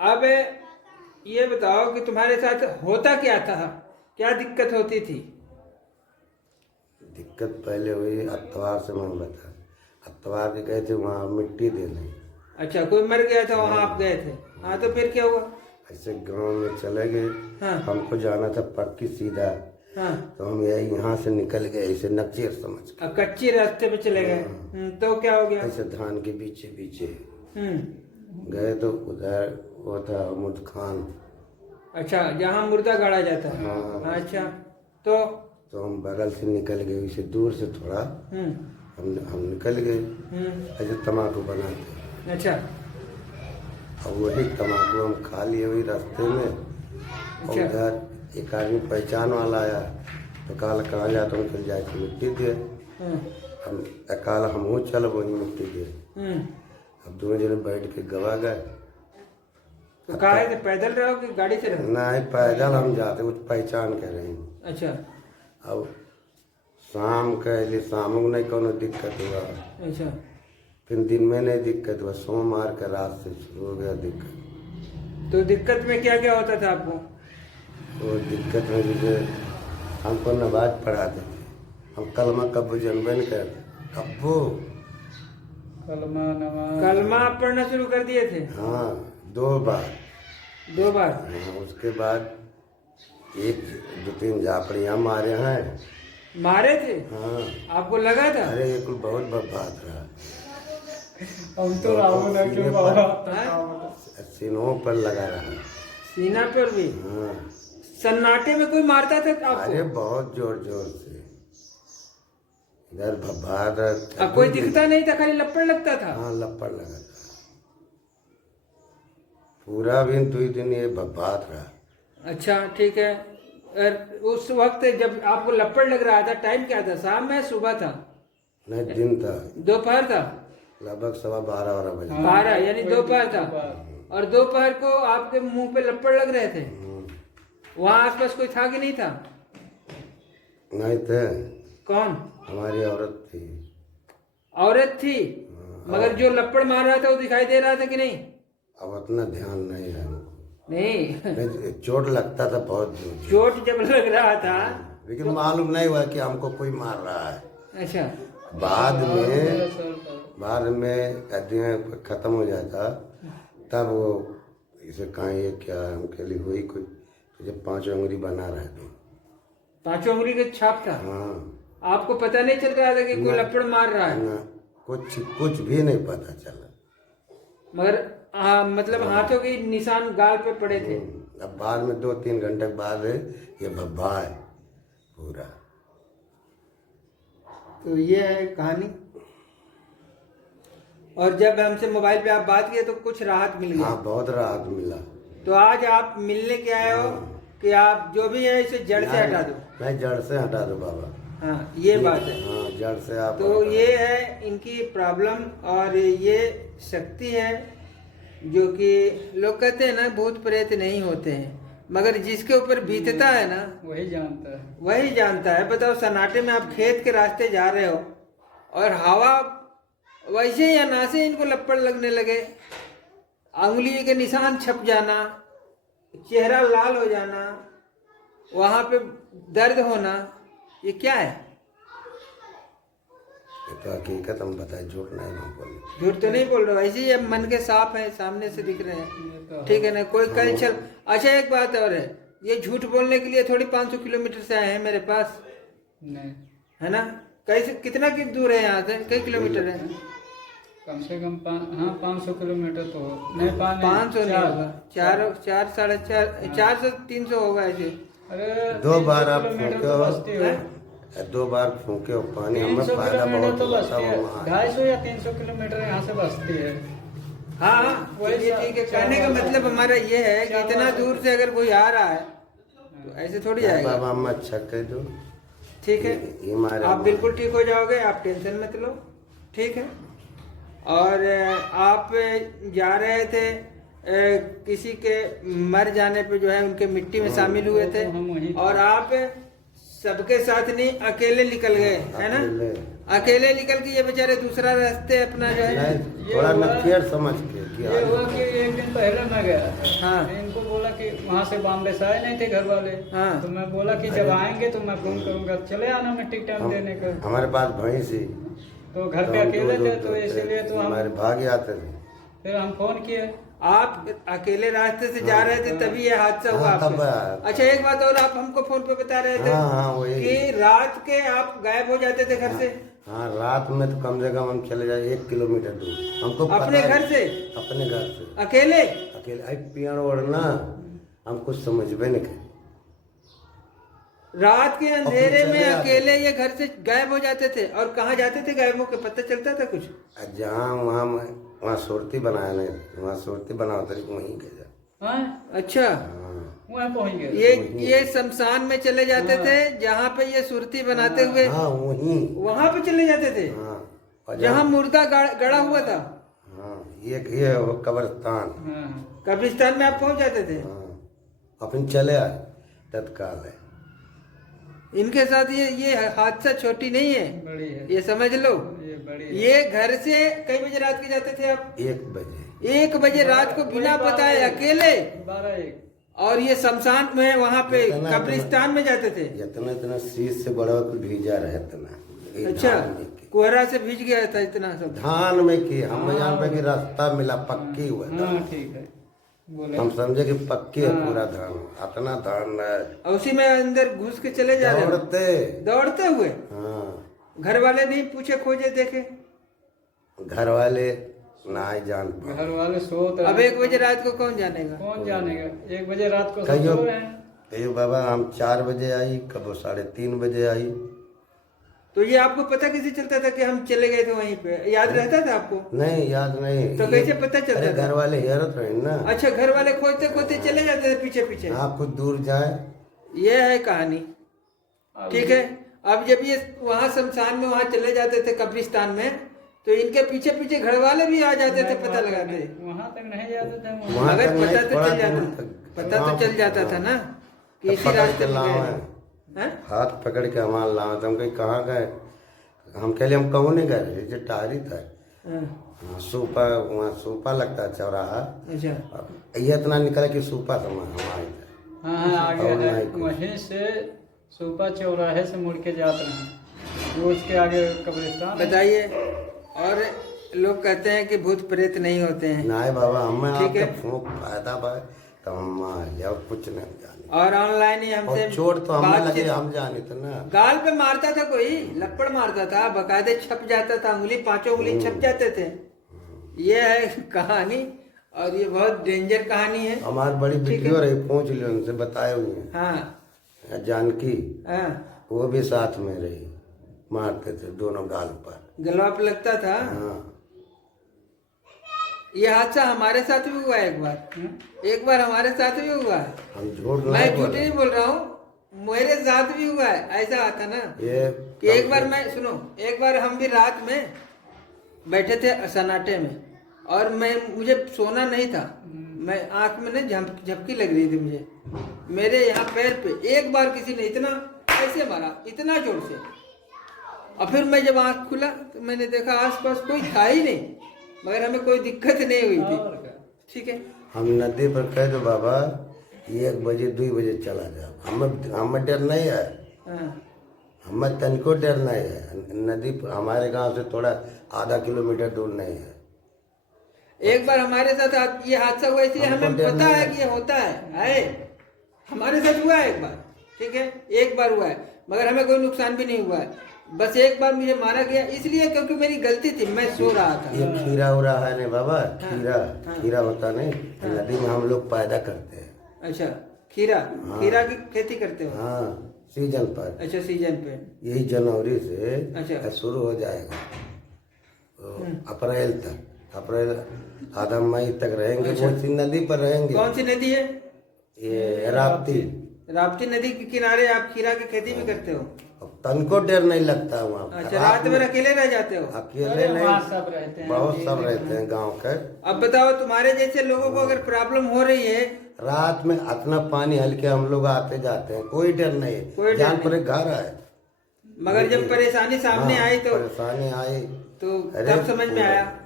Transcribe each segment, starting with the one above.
अब ये बताओ कि तुम्हारे साथ होता क्या था, क्या दिक्कत होती थी? दिक्कत पहले हुई अतवार से मामला था। अतवार के गए थे वहाँ मिट्टी देने। अच्छा, कोई मर गया था वहां आप गए थे? हाँ, तो फिर क्या हुआ? ऐसे गांव में चले गए। हाँ हमको जाना था पक्की सीधा। हाँ। तो हम यही यहाँ से निकल गए ऐसे नक्चेर समझ के। कच्ची रास्ते पे चले गए। तो क्या हो गया? ऐसे धान के पीछे पीछे हम्म। गए तो उधर वो था मुद खान। अच्छा, जहाँ मुर्दा गाड़ा जाता है। हाँ। अच्छा, तो हम बगल से निकल गए, इसे दूर से थोड़ा हम्म हम निकल गए। ऐसे तम्बाकू बनाते। अच्छा और वही तम्बाकू हम खा लिए वही रास्ते में। और अच्छा। उधर एक आदमी पहचान वाला आया तो काल कहाँ जाता हूँ, चल जाए मिट्टी दे। हम काल हम हो चल वही मिट्टी दे। अब दोनों जने बैठ के गवा गए। तो कहा थे पैदल रहो कि गाड़ी से रहो? नहीं पैदल हम जाते, कुछ पहचान के रहे। अच्छा अब शाम के लिए शाम को नहीं कोनो दिक्कत हुआ। अच्छा। फिर दिन में नहीं दिक्कत हुआ, सोमवार के रात से शुरू हो गया दिक्कत। तो दिक्कत में क्या क्या होता था आपको? तो दिक्कत में जैसे हमको नमाज पढ़ाते थे, हम कलमा कब्बू जनबे नहीं करते। कब्बू कलमा आप पढ़ना शुरू कर दिए थे? हाँ 2 बार। 2 बार? हाँ, उसके बाद 1-2-3 झापड़ियाँ मारे हैं। मारे थे? हाँ। आपको लगा था? अरे ये कुल बहुत बर्बाद रहा। हम तो राहुल है क्यों हाँ? सीनों पर लगा रहा। सीना पर भी? हाँ। सन्नाटे में कोई मारता था आपको? अरे बहुत जोर जोर से इधर भब्बाद। अब कोई दिखता नहीं था, खाली लपड़ लगता था? हाँ लपड़ लगा था पूरा भी 2 दिन ये भब्बाद रहा। अच्छा ठीक है। और उस वक्त जब आपको लपड़ लग रहा था, टाइम क्या था, शाम में सुबह था? नहीं दिन था, दोपहर था? लगभग 12:15 बजे। 12 यानी दोपहर था। और दोपहर को आपके मुंह पे लपड़ लग रहे थे? वहाँ आसपास कोई था कि नहीं था? नहीं थे। कौन? हमारी औरत थी। औरत थी? मगर जो लपड़ मार रहा था वो दिखाई दे रहा था कि नहीं? अब उतना ध्यान नहीं है हमको। नहीं। नहीं, चोट लगता था बहुत जोर। चोट जब लग रहा था लेकिन मालूम नहीं हुआ कि हमको कोई मार रहा है। अच्छा। बाद में आदमी खत्म हो जाता तब वो इसे कहा ये क्या हमके लिए हुई कोई। तो जब 5 उंगली बना रहे थे। 5 उंगली का छाप था? हाँ। आपको पता नहीं चल रहा था कि कोई लपड़ मार रहा है? ना कुछ भी नहीं पता चला। मगर मतलब हाथों के निशान गाल पे पड़े थे? अब बाद में 2-3 घंटे बाद ये भब्बा है पूरा। तो ये है कहानी। और जब हमसे मोबाइल पे आप बात किए तो कुछ राहत मिल गई? हाँ बहुत राहत मिला। तो आज आप मिलने के आए हो कि आप जो भी है इसे जड़ से हटा दो? नहीं जड़ से हटा दो बाबा। हाँ ये बात है। हाँ जड़ से आप तो हटा ये है इनकी प्रॉब्लम। और ये शक्ति है जो कि लोग कहते हैं ना भूत प्रेत नहीं होते हैं, मगर जिसके ऊपर बीतता है ना वही जानता है। वही जानता है। बताओ सन्नाटे में आप खेत के रास्ते जा रहे हो और हवा वैसे या ना से इनको लपड़ लगने लगे, अंगुली के निशान छप जाना, चेहरा लाल हो जाना, वहां पे दर्द होना, ये क्या है? ये तो हकीकत हम बताए, झूठ नहीं हम बोले। झूठ तो नहीं बोल रहे हो, ऐसे ही अब मन के साफ है, सामने से दिख रहे हैं, ठीक है ना? कोई कल चल। अच्छा एक बात और है, ये झूठ बोलने के लिए थोड़ी 500 किलोमीटर से आए हैं मेरे पास, नहीं है ना? कैसे कितना की दूर है यहाँ से, कई किलोमीटर है? कम से कम 500 किलोमीटर तो हो। नहीं 500 नहीं होगा, 4 साढ़े 400 300 होगा ऐसे। अरे 2 बार आप किलोमीटर फूके तो हो, बसती हो। 2 बार फूके हो पानी, हमें 300 फायदा किलोमीटर बहुत तो होता बसती है। वहाँ। 250 या 300 किलोमीटर यहाँ से बसती है। हाँ हाँ वही ये ठीक है। कहने का मतलब हमारा ये है कि इतना दूर से अगर कोई आ रहा है तो ऐसे थोड़ी आएगा। बाबा हम अच्छा कह दो। ठीक है, ये हमारे आप बिल्कुल ठीक हो जाओगे, आप टेंशन मत लो, ठीक है? और आप जा रहे थे किसी के मर जाने पे जो है उनके मिट्टी में शामिल हुए थे, और आप सबके साथ नहीं अकेले निकल गए, है ना? अकेले निकल के ये बेचारे दूसरा रास्ते अपना जो है नहीं, थोड़ा नकेर समझ के उनकी ये हुआ कि एक दिन पहले मैं गया था। हाँ। मैं इनको बोला कि वहाँ से बॉम्बे से आए नहीं थे घर वाले। हाँ। तो मैं बोला कि जब आएंगे तो मैं फोन करूंगा, चले आना मीटिंग टाइम देने का। हमारे पास भैंस ही तो घर तो पे हम अकेले दूध थे दूध तो इसीलिए तो हम हमारे भाग आते थे। फिर हम फोन किए। आप अकेले रास्ते से जा रहे थे तभी ये हादसा हुआ हाँ, तब आपके। अच्छा एक बात और, आप हमको फोन पे बता रहे थे हाँ, वही। कि रात के आप गायब हो जाते थे घर से। हाँ, रात में तो कम से कम हम चले जाए 1 किलोमीटर दूर। हमको पता अपने है- घर से? अपने घर से अकेले? अकेले। आई पेड़ ओढ़ना हम कुछ समझ में नहीं करे। रात के अंधेरे में चले आते। अकेले ये घर से गायब हो जाते थे? और कहाँ जाते थे गायब होके, पता चलता था कुछ? जहाँ वहाँ सुरती बनाया नहीं, वहाँ सुरती बनाओ तरी वहीं के जा। हाँ, अच्छा, हाँ, वहाँ पहुँच गए। ये शमशान में चले जाते थे जहाँ पे ये सुरती बनाते हुए हाँ वहीं। वहां पे चले जाते थे हाँ, और जहाँ मुर्दा गड़ा हुआ था? हाँ, ये वो कब्रिस्तान। हाँ, कब्रिस्तान में आप पहुंच जाते थे? हाँ, अपन चले आए तत्काल है। इनके साथ ये हादसा छोटी नहीं है, बड़ी है, ये समझ लो। ये बड़ी है। ये घर से कई बजे रात के जाते थे आप? 1 बजे। 1 बजे रात को बिना बताए अकेले? 12-1। और ये शमशान में वहां पे इतना- कब्रिस्तान में जाते थे? इतना इतना शीश से बड़ा को भीजा रहे इतना। अच्छा, कोहरा से भीज गया था इतना सब? धान में की हम जान पे कि रास्ता मिला पक्की हुआ था। हाँ ठीक है, बोले। हम समझे कि पक्की है पूरा धान। इतना धान है। और उसी में अंदर घुस के चले जा रहे हो? दौड़ते हुए? हाँ, घर वाले नहीं पूछे खोजे देखे? घर वाले ना ही जान पाए। घर वाले सोते अब 1 बजे रात को कौन जानेगा? कौन जानेगा? 1 बजे रात को सब कहियो सो रहे हैं। कहियो बाबा हम 4 बजे आई, कब 3:30 बजे आई। तो ये आपको पता कैसे चलता था कि हम चले गए थे वहीं पे? याद रहता था आपको? नहीं याद नहीं। तो कैसे पता चलता अरे था? घर वाले हेरत रहे ना। अच्छा, घर वाले खोजते खोजते चले जाते थे पीछे पीछे? हाँ, कुछ दूर जाए। ये है कहानी, ठीक है। अब जब ये वहां शमशान में वहां चले जाते थे कब्रिस्तान में, तो इनके पीछे पीछे घर वाले भी आ जाते थे पता लगाते? वहाँ तक नहीं जाते थे। वहाँ मगर तक नहीं, पता तो थोड़ा चल जाता, दूर तक। पता तो चल जाता था ना कि इसी पकड़ रास्ते के में लाओ गए है। हैं? हाथ पकड़ के हमारा लाओ तो हम कहीं कहाँ गए। हम कहले हम कहूँ नहीं गए, जैसे टारी था। हाँ, हाँ, सूपा वहाँ सूपा लगता है चौराहा। अच्छा। अब ये इतना निकला कि सूपा था हमारे। हाँ हाँ, आगे और है, नहीं कुछ। वहीं से सुपा चौराहे से मुड़ के जाते हैं, वो उसके आगे कब्रिस्तान है। बताइए। और लोग कहते हैं कि भूत प्रेत नहीं होते हैं, नहीं बाबा, हमें ठीक आपके है। फूंक फायदा पाए तो हम या कुछ नहीं जाने। और ऑनलाइन ही हमसे और चोट तो हमें लगे, बातचीत- हम जाने तो ना। गाल पे मारता था कोई, लपड़ मारता था, बकायदे छप जाता था, उंगली 5 उंगली छप जाते थे। ये है कहानी, और ये बहुत डेंजर कहानी है। हमारी बड़ी वीडियो रही, पूछ ली उनसे, बताए हुए हैं। हाँ जानकी हाँ, वो भी साथ में रही, मारते थे दोनों गाल पर। गलवा पे लगता था। हाँ, ये हादसा हमारे साथ भी हुआ है एक बार हमारे साथ भी हुआ है। हम झूठ मैं नहीं झूठ बोले। नहीं बोल रहा हूँ, मेरे साथ भी हुआ है। ऐसा आता ना ये कि एक बार मैं सुनो, एक बार हम भी रात में बैठे थे सन्नाटे में, और मुझे सोना नहीं था। मैं आंख में ना झपकी लग रही थी मुझे, मेरे यहाँ पैर पे एक बार किसी ने इतना ऐसे मारा, इतना जोर से। और फिर मैं जब आंख खुला तो मैंने देखा आसपास कोई था ही नहीं, मगर हमें कोई दिक्कत नहीं हुई और थी, क्या? ठीक है। हम नदी पर कह दो बाबा 1 बजे 2 बजे चला जाओ, हमें डर नहीं है। हाँ, हमें तनिको डर नहीं है। नदी पर हमारे गांव से थोड़ा आधा किलोमीटर दूर नहीं है। एक बार हमारे साथ ये हादसा हुआ, इसलिए हमको हमें डर पता नहीं है है। कि ये होता है हमारे साथ हुआ है एक बार, ठीक है। एक बार हुआ है, मगर हमें कोई नुकसान भी नहीं हुआ है। बस एक बार मुझे मारा गया, इसलिए क्योंकि मेरी गलती थी, मैं सो रहा था। ये खीरा उरा है नहीं बाबा, खीरा हाँ। खीरा होता नहीं, नदी में हम लोग पैदा करते हैं। अच्छा, खीरा खीरा की खेती करते हो? हाँ, सीजन पर। अच्छा, सीजन पे। यही जनवरी अच्छा। से शुरू हो जाएगा, अप्रैल तक। अप्रैल आधा मई तक रहेंगे। अच्छा। वो सी नदी पर रहेंगे। कौन सी नदी है? ये राप्ती। राप्ती नदी के किनारे आप खीरा की खेती भी करते हो? अब तनको डर नहीं लगता वहाँ। अच्छा, रात में अकेले रह जाते हो? अकेले अरे नहीं, वहाँ सब रहते हैं, बहुत सब रहते हैं गांव के। अब बताओ, तुम्हारे जैसे लोगों को अगर प्रॉब्लम हो रही है, रात में इतना पानी हल्के हम लोग आते जाते हैं, कोई डर नहीं कोई है। डर जान नहीं। पर घर है, मगर जब परेशानी सामने हाँ, आई तो परेशानी आई तो अरे तब समझ में आया।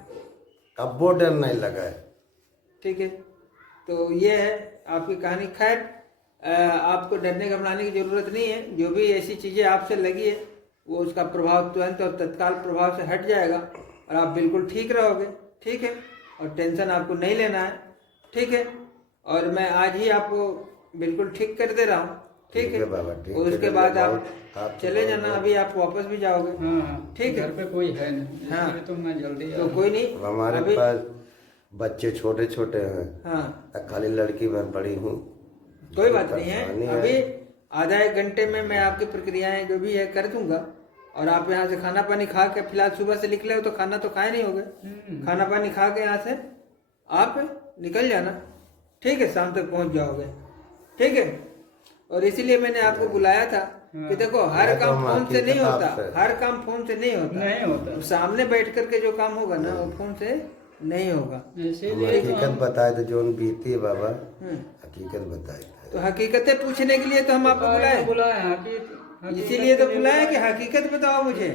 अब वो डर नहीं लगा है। ठीक है, तो ये है आपकी कहानी। खैर आपको डरने घबराने की जरूरत नहीं है। जो भी ऐसी चीजें आपसे लगी है वो उसका प्रभाव तुरंत और तत्काल प्रभाव से हट जाएगा और आप बिल्कुल ठीक रहोगे। ठीक है, और टेंशन आपको नहीं लेना है। ठीक है, और मैं आज ही आपको बिल्कुल ठीक कर दे रहा हूँ। ठीक है बाबा, ठीक और उसके है, बाद आप आप चले जाना। अभी आप वापस भी जाओगे। हाँ, ठीक है। घर पे कोई है नहीं, हाँ। इसलिए तो मैं जल्दी आ तो रहा कोई नहीं, अब हमारे अभी पास बच्चे छोटे छोटे हैं, हाँ खाली लड़की भर पड़ी हूँ। कोई बात नहीं परेशानी है। अभी आधा एक घंटे में मैं आपकी प्रक्रियाएं जो भी है कर दूंगा और आप यहाँ से खाना पानी खा के, फिलहाल सुबह से निकले हो तो खाना तो खाए नहीं होगे, खाना पानी खा के यहाँ से आप निकल जाना। ठीक है, शाम तक पहुँच जाओगे। ठीक है, और इसीलिए मैंने आपको बुलाया था कि देखो हर मैं तो काम फोन से नहीं होता, आपसे। हर काम फोन से नहीं होता, नहीं होता। सामने बैठ करके जो काम होगा ना वो फोन से नहीं होगा। हम इसीलिए तो हकीकत बताए तो जोन बीती है बाबा, हम्म। हकीकत बताए। तो हकीकतें पूछने के लिए तो हम आपको बुलाए, बुलाए हकीकत इसीलिए तो बुलाया कि हकीकत बताओ मुझे।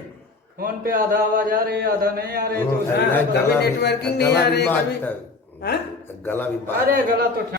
फोन पे आधा आवाज आ रही है, आधा नहीं आ रही है, तो हाँ, उसमें कभी नेटवर्किंग नहीं आ रही, कभी हाँ? गला भी बात अरे गला तो